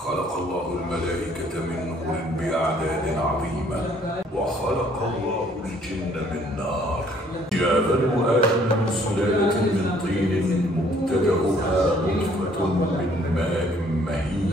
خلق الله الملائكة من نور بأعداد عظيمة وخلق الله الجن من نار. يا بنو آدم من سلالة من طين مبتدأها نطفة من ماء مهين.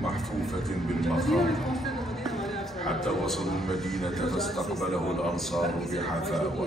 محفوفة بالمخاض حتى وصلوا المدينة فاستقبله الأنصار بحفاوة.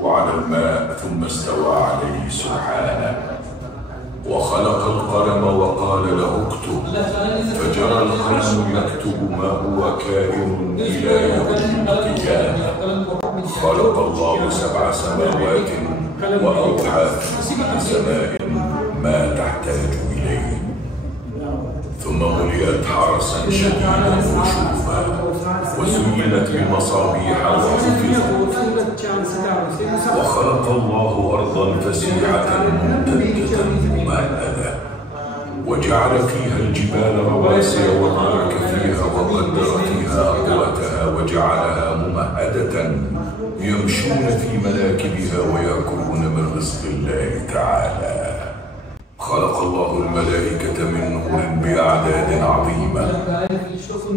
وعلى الماء ثم استوى عليه سبحانه وخلق القلم وقال له اكتب فجرى القلم يكتب ما هو كائن إلى خلق الله 7 سماوات وأوحى في كل سماء ما تحتاج إليه، ثم ملئت حرسا شديدا وشوفا وزينت بمصابيح وحفظت. وخلق الله أرضا فسيحة ممتدة ممهدة وجعل فيها الجبال رواسي وبارك فيها وقدر فيها أقواتها وجعلها ممهدة يمشون في مناكبها ويأكلون من رزق الله تعالى. خلق الله الملائكة من نور بأعداد عظيمة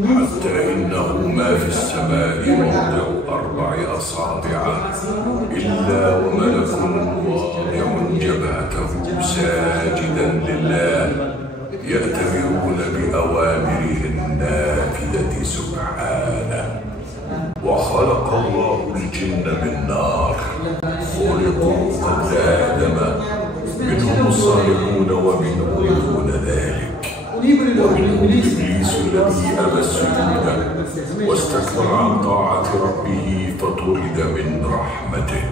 حتى إنه ما في السماء موضع 4 أصابع إلا وملك واضع جبهته ساجدا لله يأتمرون بأوامره النافذة سبحانه. وخلق الله الجن من نار خلقوا قبل آدم منهم الصالحون ومنهم دون ذلك، ومنهم إبليس الذي أبى السجود واستكبر عن طاعة ربه فطرد من رحمته.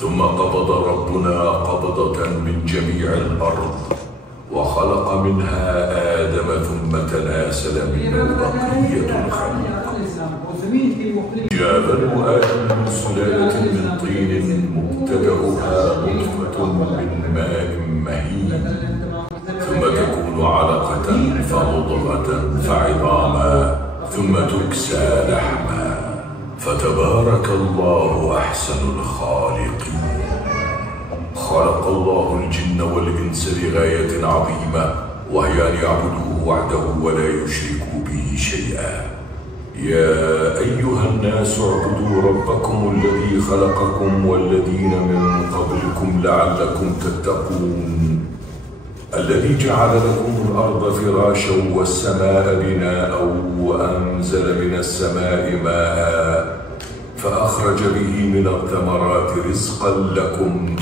ثم قبض ربنا قبضة من جميع الأرض وخلق منها آدم ثم تناسل منه بقية الخلق. يا بنو آدم من سلالة من طين مبتدأها نطفة من ماء مهين ثم تكون علقة فمضغة فعظاما ثم تكسى لحما فتبارك الله أحسن الخالقين. خلق الله الجن والإنس لغاية عظيمة وهي أن يعبدوه وحده ولا يشركوا به شيئا. يا أيها الناس اعبدوا ربكم الذي خلقكم والذين من قبلكم لعلكم تتقون، الذي جعل لكم الأرض فراشا والسماء بناء وأنزل من السماء ماء فأخرج به من الثمرات رزقا لكم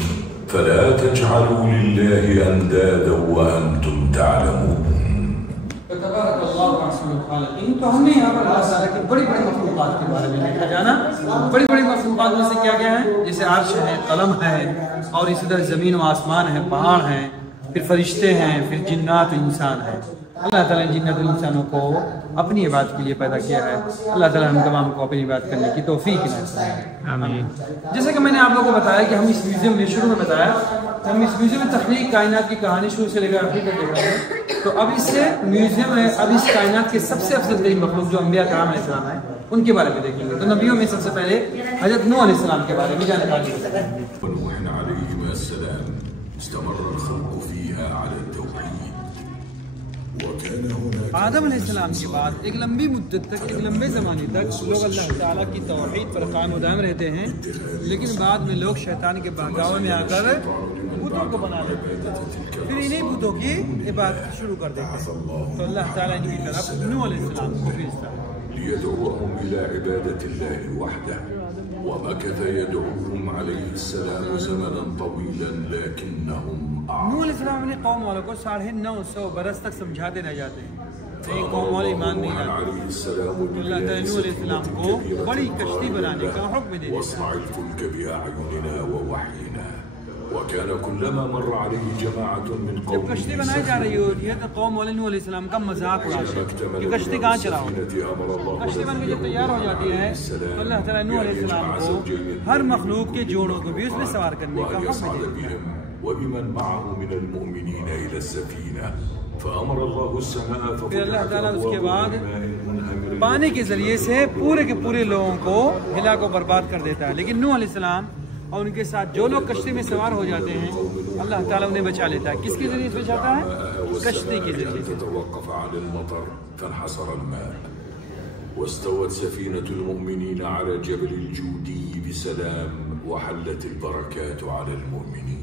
فلا تجعلوا لله أندادا وأنتم تعلمون. تبارک اللہ احسن الخالقین. تو ہم نے یہاں پر اللہ تعالیٰ کی بڑی بڑی مخلوقات کے بارے میں دیکھا جانا. بڑی بڑی مخلوقات میں سے کیا کیا ہے؟ جیسے عرش ہے، قلم ہے، اور اسی طرح زمین و آسمان ہے، پہاڑ ہیں، پھر فرشتے ہیں، پھر جنات و انسان ہیں. اللہ تعالیٰ نے جنات و انسانوں کو اپنی عبادت کے لیے پیدا کیا ہے. اللہ تعالیٰ ہم تمام کو اپنی عبادت کرنے کی توفیق نصیب فرمائے. آمین. جیسے کہ میں نے آپ لوگوں کو بتایا کہ ہم اس میوزیم میں شروع میں بتایا ہم اس میوزیم میں تخلیق کائنات کی کہانی شروع سے لے کر آخر تک دیکھ رہے ہیں. تو اب اس سے میوزیم ہے، اب اس کائنات کے سب سے افضل ترین مخلوق جو انبیاء کرام علیہ السلام ہیں ان کے بارے میں دیکھیں گے. تو نبیوں میں سب سے پہلے حضرت نوح علیہ السلام کے بارے میں جانے کا آدم علیہ السلام کے بعد ایک لمبی مدت تک، ایک لمبے زمانے تک لوگ اللہ تعالیٰ کی توحید پر قائم و دائم رہتے ہیں، لیکن بعد میں لوگ شیطان کے بہکاوے میں آ کر بتوں کو بنا لیتے ہیں، پھر انہیں بتوں کی عبادت شروع کر دیتے ہیں. تو اللہ تعالیٰ ان کی طرف نوح علیہ السلام کو بھیجتا ہے ليدعوهم إلى عبادة الله وحده. ومكث يدعوهم عليه السلام زمنا طويلا لكنهم نوح علیہ السلام اپنی قوم والوں کو 950 برس تک سمجھاتے رہ جاتے ہیں. ایک قوم والے ایمان نہیں لاتے. اللہ تعالیٰ نوح علیہ السلام کو بڑی کشتی بنانے کا حکم دے واصنع الفلك بأعيننا ووحينا وكان كلما مر عليه جماعة من جب قومه کشتی بنائی جا رہی ہوتی ہے تو قوم والے نوح علیہ السلام کا مذاق اڑاتے ہیں کہ کشتی کہاں چلاؤ. کشتی بن کے جب تیار ہو جاتی ہے تو اللہ تعالیٰ نوح علیہ السلام کو ہر مخلوق کے جوڑوں کو بھی اس میں سوار کرنے کا حکم دے دیتا ہے. وبمن معه من المؤمنين إلى السفينة فأمر الله السماء پھر اللہ تعالیٰ اس کے بعد ففتحت پانی کے ذریعے سے پورے کے پورے لوگوں کو ہلاک و برباد کر دیتا ہے. لیکن نوح علیہ السلام اور ان کے ساتھ جو لوگ کشتی میں سوار ہو جاتے ہیں اللہ تعالیٰ انہیں بچا لیتا ہے. کس کے ذریعے سے بچاتا ہے؟ کشتی کے ذریعے سے. تتوقف عن المطر فانحصر الماء واستوت سفينة المؤمنين على جبل الجودي بسلام وحلت البركات على المؤمنين.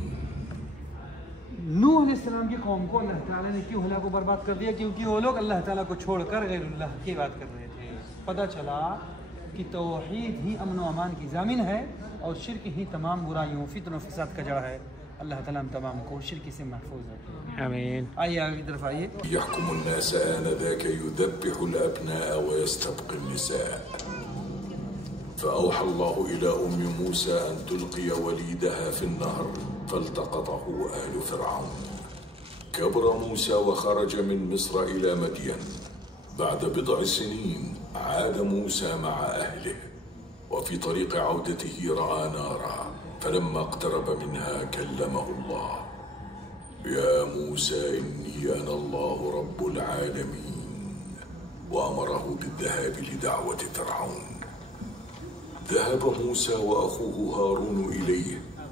نوح علیہ السلام کی قوم کو اللہ تعالیٰ نے کیوں ہلاک و برباد کر دیا؟ کیونکہ وہ لوگ اللہ تعالیٰ کو چھوڑ کر غیر اللہ کی بات کر رہے تھے. پتہ چلا کہ توحید ہی امن و امان کی ضامن ہے اور شرک ہی تمام برائیوں فتن و فساد کا جڑ ہے. اللہ تعالیٰ ہم تمام کو شرک سے محفوظ رکھے. آمین. آئیے آگے کی طرف آئیے. يحكم الناس آنذاك يذبح الأبناء ويستبقي النساء فأوحى الله إلى أم موسى أن تلقي وليدها في النهر فالتقطه آل فرعون. كبر موسى وخرج من مصر إلى مدين. بعد بضع سنين عاد موسى مع أهله، وفي طريق عودته رأى نارا، فلما اقترب منها كلمه الله: يا موسى إني أنا الله رب العالمين، وأمره بالذهاب لدعوة فرعون. ذهب موسى وأخوه هارون إليه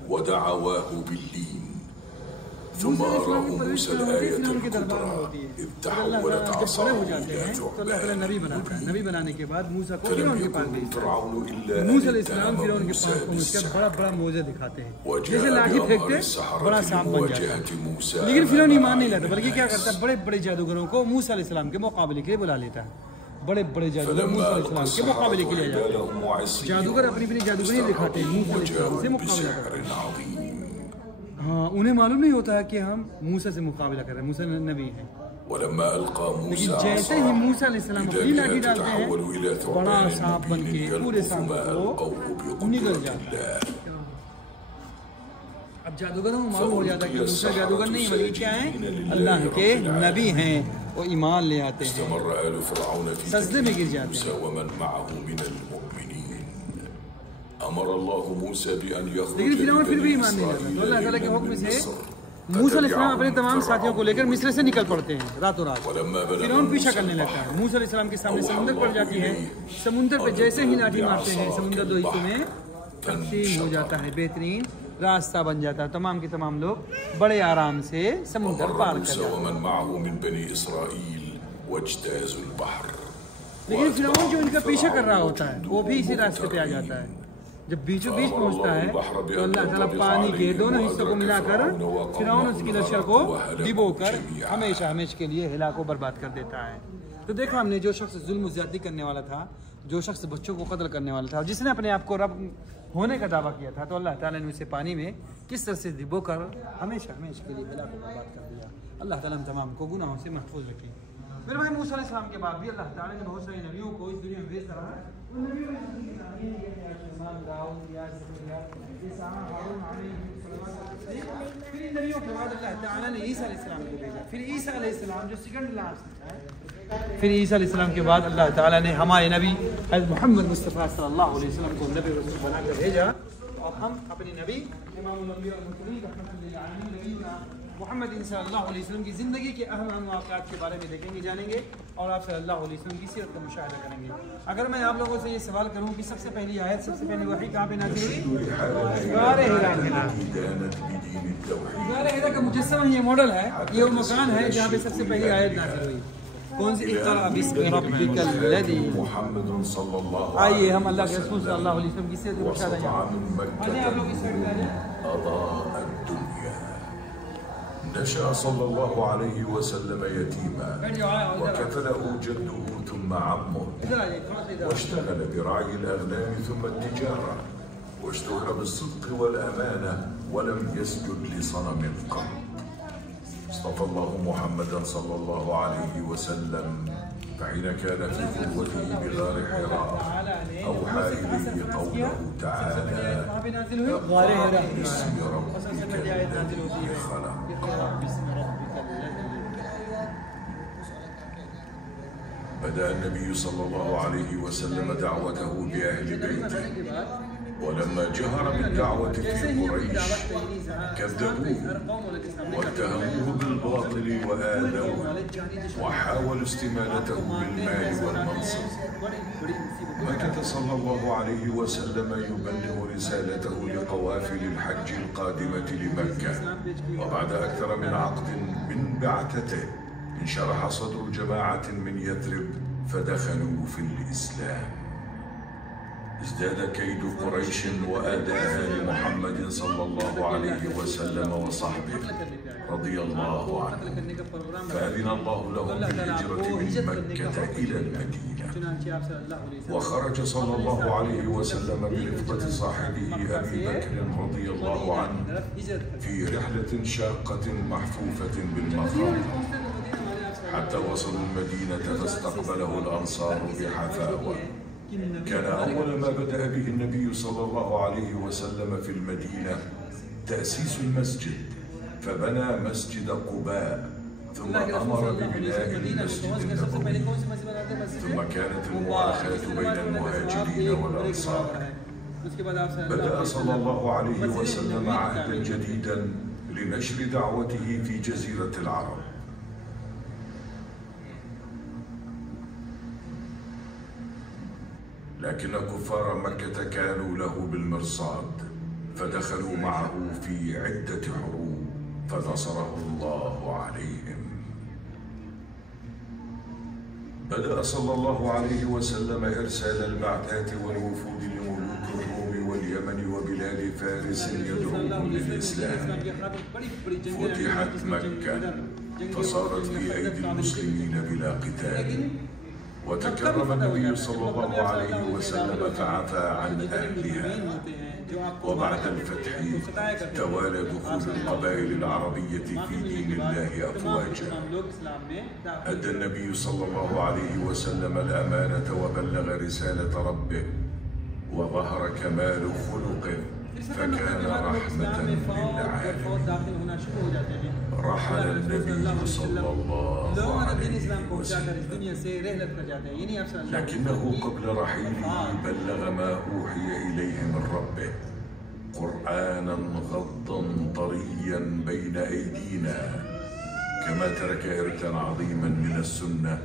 ودعواه باللين، ثم أراه موسى الآية الكبرى إذ تحولت عصاه إلى ثعبان فلم يكن فرعون إلا أن اتهم موسى بالسحر وجاء بأمر السحرة لمواجهة موسى. لیکن فرعون ایمان نہیں لاتا بلکہ کیا کرتا ہے بڑے بڑے جادوگروں کو موسیٰ علیہ السلام کے مقابلے کے لیے بلا لیتا ہے. بڑے بڑے جادوگر موسیٰ علیہ السلام کے مقابلے کے لیے جاتے ہیں. جادوگر اپنی اپنی جادوگری دکھاتے ہیں موسیٰ علیہ السلام سے مقابلہ کرتے ہیں. ہاں انہیں معلوم نہیں ہوتا ہے کہ ہم موسیٰ سے مقابلہ کر رہے ہیں، موسیٰ نبی ہیں. لیکن جیسے ہی موسیٰ علیہ السلام اپنی لاٹھی ڈالتے ہیں بڑا سانپ بن کے پورے سانپ کو نگل جاتا ہے. اب جادوگروں کو معلوم ہو جاتا ہے کہ موسیٰ جادوگر نہیں بلکہ کیا ہیں، اللہ کے نبی ہیں. وہ ایمان لے آتے ہیں، سجدے میں گر جاتے ہیں. لیکن فرعون پھر بھی ایمان نہیں لاتا. تو اللہ تعالیٰ کے حکم سے موسیٰ علیہ السلام اپنے تمام ساتھیوں کو لے کر مصر سے نکل پڑتے ہیں راتوں رات. فرعون پیچھا کرنے لگتا ہے. موسیٰ علیہ السلام کے سامنے سمندر پڑ جاتی ہے. سمندر پہ جیسے ہی لاٹھی مارتے ہیں سمندر دو حصوں میں تقسیم ہو جاتا ہے. بہترین راستہ بن جاتا ہے. تمام کے تمام لوگ بڑے آرام سے سمندر پار کر جاتے ہیں. لیکن فرعون جو ان کا پیچھا کر رہا ہوتا ہے وہ بھی اسی راستے پہ آ جاتا ہے. جب بیچوں بیچ پہنچتا ہے تو اللہ تعالیٰ پانی کے دونوں حصوں کو ملا کر فرعون اس کی لشکر کو ڈبو کر ہمیشہ ہمیشہ کے لیے ہلاک و برباد کر دیتا ہے. تو دیکھا ہم نے جو شخص ظلم و زیادتی کرنے والا تھا، جو شخص بچوں کو قتل کرنے والا تھا، جس نے اپنے آپ کو رب ہونے کا دعویٰ کیا تھا، تو اللہ تعالیٰ نے اسے پانی میں کس طرح سے ڈبو کر ہمیشہ ہمیشہ کے لیے ہلاک و برباد کر دیا. اللہ تعالیٰ ہم تمام کو گناہوں سے محفوظ رکھے. میرے بھائی موسیٰ علیہ السلام کے بعد بھی اللہ تعالیٰ نے بہت سارے نبیوں کو اس دنیا میں بھیجتا رہا. ان نبیوں میں پھر ان نبیوں کے بعد اللہ تعالیٰ نے عیسیٰ علیہ السلام کو بھیجا. پھر عیسیٰ علیہ السلام جو سیکنڈ لاسٹ ہے. پھر عیسیٰ علیہ السلام کے بعد اللہ تعالیٰ نے ہمارے نبی حضرت محمد مصطفیٰ صلی اللہ علیہ وسلم کو نبی رسول بنا کر بھیجا. اور ہم اپنے نبی امام الانبیاء والمرسلین رحمۃ اللہ علیہ نبینا محمد صلی اللہ علیہ وسلم کی زندگی کے اہم اہم واقعات کے بارے میں دیکھیں گے، جانیں گے، اور آپ صلی اللہ علیہ وسلم کی سیرت کا مشاہدہ کریں گے. اگر میں آپ لوگوں سے یہ سوال کروں کہ سب سے پہلی آیت، سب سے پہلی وحی کہاں پہ نازل ہوئی؟ غار حرا. غار حرا کا مجسمہ یہ ماڈل ہے، یہ وہ مکان ہے جہاں پہ سب سے پہلی آیت نازل ہوئی. کون سی؟ اقرأ باسم ربک الذی. آئیے ہم اللہ کے رسول صلی اللہ علیہ وسلم کی سیرت کا مشاہدہ کریں. آپ لوگ اس سے نشأ صلى الله عليه وسلم يتيما وكفله جده ثم عمه، واشتغل برعي الأغنام ثم التجارة، واشتهر بالصدق والأمانة ولم يسجد لصنم قط. اصطفى الله محمدا صلى الله عليه وسلم فحين كان في قوته بغار حراء أوحى إليه قوله تعالى: اقرأ باسم ربك الذي خلق. بدأ النبي صلى الله عليه وسلم دعوته بأهل بيته، ولما جهر بالدعوة في قريش كذبوه واتهموه بالباطل وآذوه وحاولوا استمالته بالمال والمنصب. مكث صلى الله عليه وسلم يبلغ رسالته لقوافل الحج القادمة لمكة، وبعد أكثر من عقد من بعثته انشرح صدر جماعة من يثرب فدخلوا في الإسلام. ازداد كيد قريش وآداها لمحمد صلى الله عليه وسلم وصحبه رضي الله عنه، فأذن الله لهم بالهجرة من مكة إلى المدينة، وخرج صلى الله عليه وسلم برفقة صاحبه أبي بكر رضي الله عنه في رحلة شاقة محفوفة بالمخاض حتى وصلوا المدينة فاستقبله الأنصار بحفاوة كان أول ما بدأ به النبي صلى الله عليه وسلم في المدينة تأسيس المسجد، فبنى مسجد قباء، ثم أمر ببناء المسجد النبوي، ثم كانت المؤاخاة بين المهاجرين والأنصار. بدأ صلى الله عليه وسلم عهدا جديدا لنشر دعوته في جزيرة العرب. لكن كفار مكة كانوا له بالمرصاد، فدخلوا معه في عدة حروب فنصره الله عليهم. بدأ صلى الله عليه وسلم إرسال البعثات والوفود لملوك الروم واليمن وبلاد فارس يدعوهم للإسلام. فتحت مكة فصارت في أيدي المسلمين بلا قتال، وتكرم النبي صلى الله عليه وسلم فعفى عن أهلها. وبعد الفتح توالى دخول القبائل العربية في دين الله أفواجا. أدى النبي صلى الله عليه وسلم الأمانة وبلغ رسالة ربه، وظهر كمال خلقه فكان رحمة للعالمين. رحل النبي صلى الله عليه وسلم، لكنه قبل رحيله بلغ ما أوحي إليه من ربه قرآنا غضا طريا بين أيدينا، كما ترك إرثا عظيما من السنة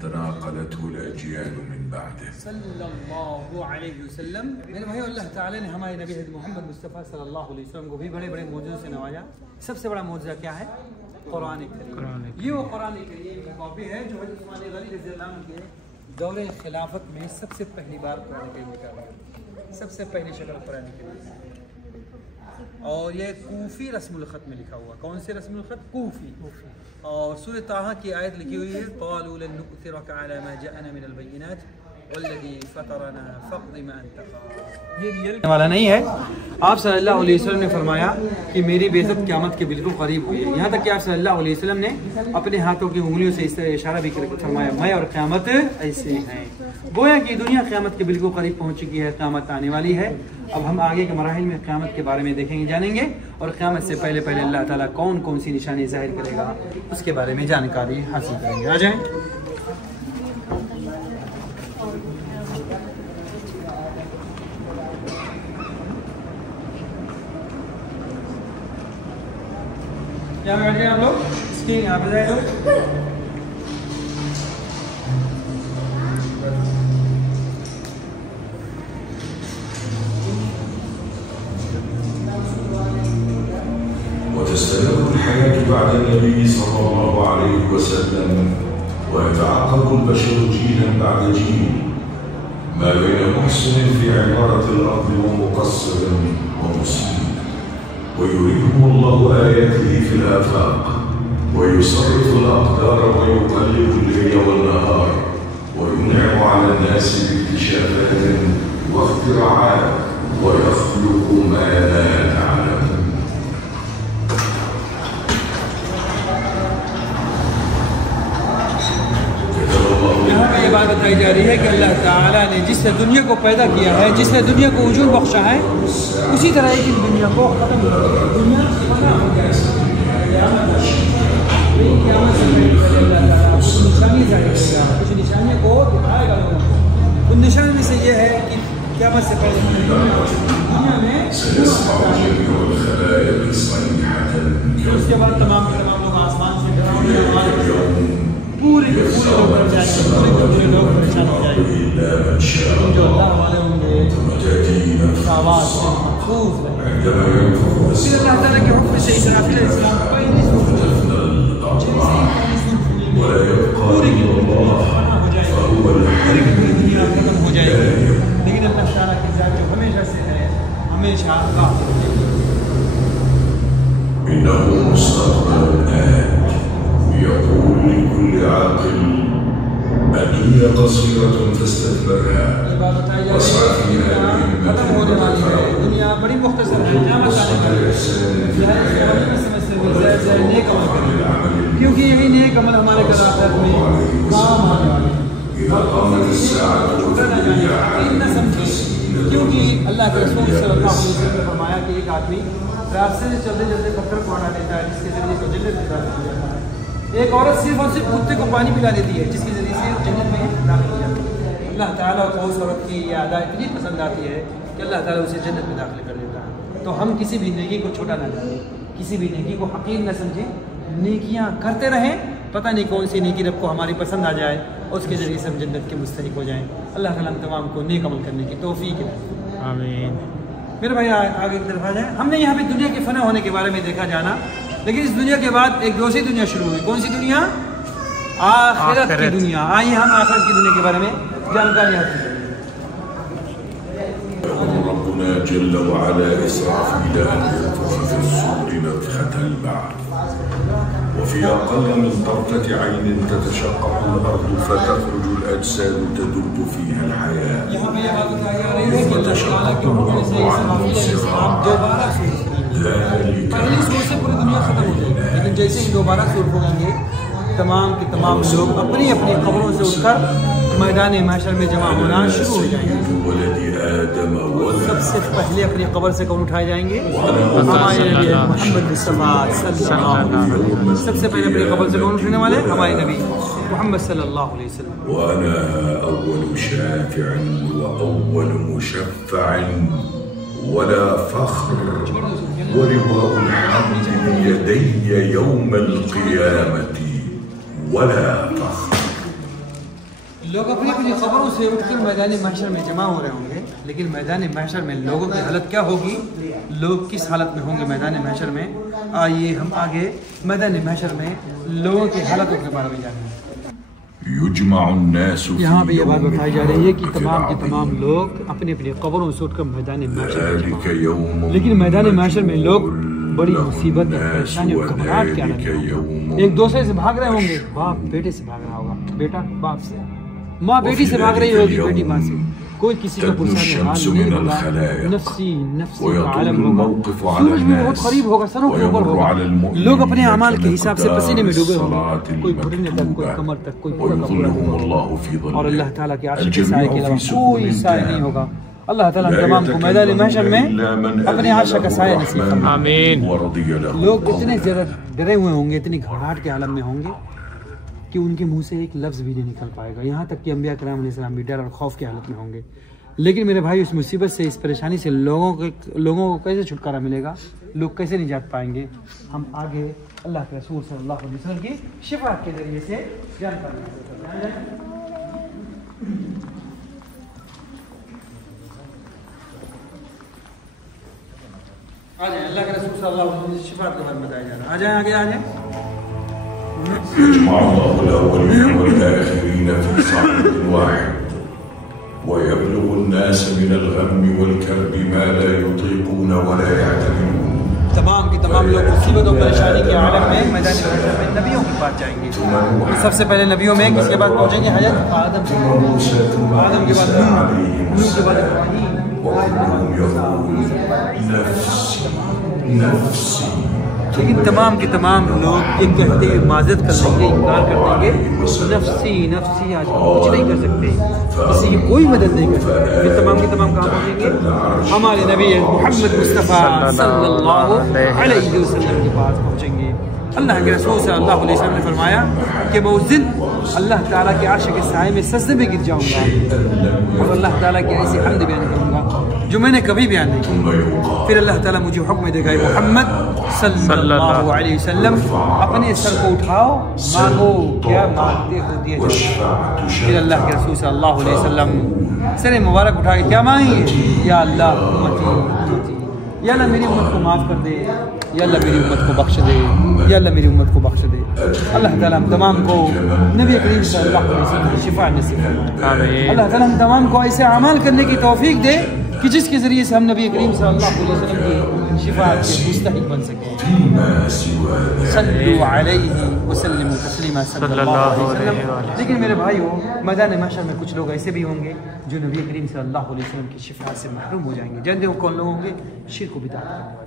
تناقلته الأجيال من بعده صلی اللہ علیہ وسلم۔ میرے بھائی، اللہ تعالیٰ نے ہمارے نبی محمد مصطفیٰ صلی اللہ علیہ وسلم کو بھی بڑے بڑے معجزوں سے نوازا۔ سب سے بڑا معجزہ کیا ہے؟ قرآن کریم۔ یہ وہ قرآن کریم کی کاپی ہے جو حضرت عثمان غنی رضی اللہ عنہ کے دور خلافت میں سب سے پہلی بار قرآن کریم لکھا گیا، سب سے پہلی شکل قرآن کریم، اور یہ کوفی رسم الخط میں لکھا ہوا۔ کون سے رسم الخط؟ کوفی۔ اور سورہ طٰہٰ کی آیت لکھی ہوئی ہے قالوا لن نؤثرك على ما جاءنا من البينات والذي فطرنا فاقض ما انت قاض۔ یہ ریئل والا نہیں ہے۔ آپ صلی اللہ علیہ وسلم نے فرمایا کہ میری بے عزت قیامت کے بالکل قریب ہوئی ہے، یہاں تک کہ آپ صلی اللہ علیہ وسلم نے اپنے ہاتھوں کی انگلیوں سے اس طرح اشارہ بھی کر کے فرمایا میں اور قیامت ایسے ہیں۔ گویا کہ دنیا قیامت کے بالکل قریب پہنچ چکی ہے، قیامت آنے والی ہے۔ اب ہم آگے کے مراحل میں قیامت کے بارے میں دیکھیں گے، جانیں گے، اور قیامت سے پہلے پہلے اللہ تعالیٰ کون کون سی نشانی ظاہر کرے گا اس کے بارے میں جانکاری حاصل کریں گے۔ آ جائیں۔ کیا بیٹھ گئے ہم لوگ؟ اسکرین یہاں پہ جائے لوگ۔ وتستمر الحياة بعد النبي صلى الله عليه وسلم، ويتعاقب البشر جيلا بعد جيل، ما بين محسن في عمارة الأرض ومقصر ومسيء، ويريهم الله آياته في الآفاق، ويصرف الأقدار ويقلب الليل والنهار، وينعم على الناس باكتشافات واختراعات، ويخلق ما لا تعلمون۔ یہ بات بتائی جا رہی ہے کہ اللہ تعالیٰ نے جس سے دنیا کو پیدا کیا ہے، جس سے دنیا کو وجود بخشا ہے، اسی طرح ایک دنیا کو ختم کر دیا۔ دنیا فنا ہو جائے گی، کچھ نشانی ظاہر کرے گا، کچھ نشانیوں کو دکھائے گا لوگوں کو۔ ان نشانیوں میں سے یہ ہے کہ قیامت سے پہلے دنیا میں اس کے بعد تمام لوگ آسمان سے پورے کے پورے لوگ بن جائیں گے، پورے کے پورے لوگ پریشان ہو جائیں گے، جو اللہ والے ہوں گے آواز سے محفوظ رہیں گے۔ پھر اللہ تعالیٰ کے حکم سے اسرافیل علیہ السلام پہلی سورت پوری کی پوری فنا ہو جائے گی، پوری کی پوری دنیا ختم ہو جائے گی، لیکن اللہ تعالیٰ کی ذات جو ہمیشہ سے ہے، ہمیشہ باقی رہے گی۔ إنه مستقبل آت يقول لكل عاقل الدنيا قصيرة فاستثمرها واسعى فيها بهمة دنیا بڑی مختصر ہے، قیامت آنے کیونکہ یہی نیک عمل ہمارے آخرت میں کام آنے والے ہیں۔ إذا قامت الساعة کیونکہ اللہ کے رسول صلی اللہ علیہ وسلم نے فرمایا کہ ایک آدمی راستے سے چلتے چلتے پتھر کو ہٹا دیتا ہے جس کے ذریعے سے جنت میں داخل ہو جاتا ہے. ایک عورت صرف اور صرف کتے کو پانی پلا دیتی ہے جس کے ذریعے سے جنت میں داخل ہو جاتا ہے. اللہ تعالیٰ کو اس عورت کی یہ ادا اتنی پسند آتی ہے کہ اللہ تعالیٰ اسے جنت میں داخل کر دیتا ہے. تو ہم کسی بھی نیکی کو چھوٹا نہ جانیں, کسی بھی نیکی کو حقیر نہ سمجھیں, نیکیاں کرتے رہیں. پتہ نہیں کون سی نیکی رب کو ہماری پسند آ جائے اور اس کے ذریعے سے ہم جنت کے مستحق ہو جائیں. اللہ تعالیٰ ہم تمام کو نیک عمل کرنے کی توفیق ہے. آمین. میرے بھائی آگے کی طرف آ جائیں. ہم نے یہاں پہ دنیا کے فنا ہونے کے بارے میں دیکھا جانا, لیکن اس دنیا کے بعد ایک دوسری دنیا شروع ہوئی. کون سی دنیا؟ آخرت کی دنیا. آئیے ہم آخرت کی دنیا کے بارے میں جانکاری حاصل کریں. ربنا جل وعلا إسرافيل أن ينفخ في الصور نفخة البعث وفي أقل من طرفة عين تتشقق الأرض فتخرج الأجساد تدب فيها الحياة ثم تشقق الأرض عنهم صغارا ذلك لیکن جیسے ہی دوبارہ سور ہوں گے تمام کے تمام لوگ اپنی اپنی قبروں سے اٹھ کر میدان محشر میں جمع ہونا شروع ہو جائیں گے. سب سے پہلے اپنی قبر سے کون اٹھائے جائیں گے؟ ہمارے نبی محمد مصطفیٰ صلی اللہ علیہ وسلم. سب سے پہلے اپنی قبر سے کون اٹھنے والے؟ ہمارے نبی محمد صلی اللہ علیہ وسلم. وأنا أول شافع وأول مشفع ولا فخر ولواء الحمد بيدي يوم القيامة ولا فخر. لوگ اپنی اپنی خبروں سے اٹھ کر میدان محشر میں جمع ہو رہے ہوں گے, لیکن میدان محشر میں لوگوں کی حالت کیا ہوگی؟ لوگ کس حالت میں ہوں گے میدان محشر میں؟ آئیے ہم آگے میدان محشر میں لوگوں کی حالتوں کے بارے میں جانیں. يجمع الناس في یہاں پہ یہ بات يوم بتائی جا رہی ہے کہ الفرق تمام کے تمام العظيم. لوگ اپنی اپنی قبروں سے اٹھ کر میدان محشر میں ذلك جمع يوم ہوں گے, لیکن میدان محشر میں لوگ بڑی له مصیبت اور الناس پریشانی اور گھبراہٹ کے عالم وذلك میں ہوں گے. يوم ایک دوسرے سے بھاگ رہے ہوں گے, باپ بیٹے سے بھاگ رہا ہوگا, بیٹا باپ سے, ماں بیٹی سے بھاگ رہی ہوگی, بیٹی ماں سے. کوئی کسی کا پرسان حال نہیں ہوگا, نفسی نفسی کا عالم ہوگا. سورج بھی بہت قریب ہوگا, سروں کے اوپر ہوگا. لوگ اپنے اعمال کے حساب سے پسینے میں ڈوبے ہوں گے, کوئی گھٹنے تک, کوئی کمر تک, کوئی پورا کا پورا. اور اللہ تعالیٰ کے عرش کے سائے کے علاوہ کوئی سائے نہیں ہوگا. اللہ تعالیٰ تمام کو میدان محشر میں اپنے عرش کا سایہ نصیب فرمائے. آمین. لوگ اتنے زیادہ ڈرے ہوئے ہوں گے, اتنی گھبراہٹ کے عالم میں ہوں گے کہ ان کے منہ سے ایک لفظ بھی نہیں نکل پائے گا. یہاں تک کہ انبیاء کرام علیہ السلام بھی ڈر اور خوف کی حالت میں ہوں گے. لیکن میرے بھائی اس مصیبت سے, اس پریشانی سے لوگوں کو کیسے چھٹکارا ملے گا؟ لوگ کیسے نجات پائیں گے؟ ہم آگے اللہ کے رسول صلی اللہ علیہ وسلم کی شفاعت کے ذریعے سے جانکاری حاصل کرتے ہیں. آ جائیں, اللہ کے رسول صلی اللہ علیہ وسلم کی شفاعت کے بارے میں بتایا جا رہا ہے. آ جائیں آگے, آ جائیں. يجمع الله الأولين والآخرين في صعيد واحد ويبلغ الناس من الغم والكرب ما لا يطيقون ولا يعتمدون. تمام کے تمام لوگ مصیبت اور پریشانی کے عالم میں میدان محشر میں نبیوں کے پاس جائیں گے. سب سے پہلے نبیوں میں کس کے بعد پہنچیں گے؟ حضرت آدم کے بعد نوح کے بعد ابراہیم. وكلهم يقول نفسي نفسي. لیکن تمام کے تمام لوگ یہ کہتے ہوئے معذرت کر دیں گے, انکار کر دیں گے, نفسی نفسی, آج کچھ نہیں کر سکتے, کسی کی کوئی مدد نہیں کر سکتے. پھر تمام کے تمام کہاں پہنچیں گے؟ ہمارے نبی محمد مصطفیٰ صلی اللہ علیہ وسلم کے پاس پہنچیں گے. اللہ کے رسول صلی اللہ علیہ وسلم نے فرمایا کہ میں اس دن اللہ تعالیٰ کے عرش کے سائے میں سجدے میں گر جاؤں گا اور اللہ تعالیٰ کی ایسی حمد بیان کروں گا جو میں نے کبھی بیان نہیں کی. پھر اللہ تعالیٰ مجھے حکم دے گا, محمد صلی اللہ علیہ وسلم اپنے سر کو اٹھاؤ, مانگو کیا مانگتے ہو دیا جائے. پھر اللہ کے رسول صلی اللہ علیہ وسلم سر مبارک اٹھا کے کیا مانگیں گے؟ یا اللہ امتی, یا اللہ میری امت کو معاف کر دے, یا اللہ میری امت کو بخش دے, یا اللہ میری امت کو بخش دے. اللہ تعالیٰ ہم تمام کو نبی کریم صلی اللہ علیہ وسلم کی شفاعت نصیب فرمائے. اللہ تعالیٰ ہم تمام کو ایسے اعمال کرنے کی توفیق دے کہ جس کے ذریعے سے ہم نبی کریم صلی اللہ علیہ وسلم کی شفاعت کے مستحق بن سکیں. صلوا علیہ وسلم تسلیما صلی اللہ علیہ وسلم. لیکن میرے بھائیو, میدان محشر میں کچھ لوگ ایسے بھی ہوں گے جو نبی کریم صلی اللہ علیہ وسلم کی شفاعت سے محروم ہو جائیں گے. جانتے ہو کون لوگ ہوں گے؟ شرک و بدعت کرنے والے.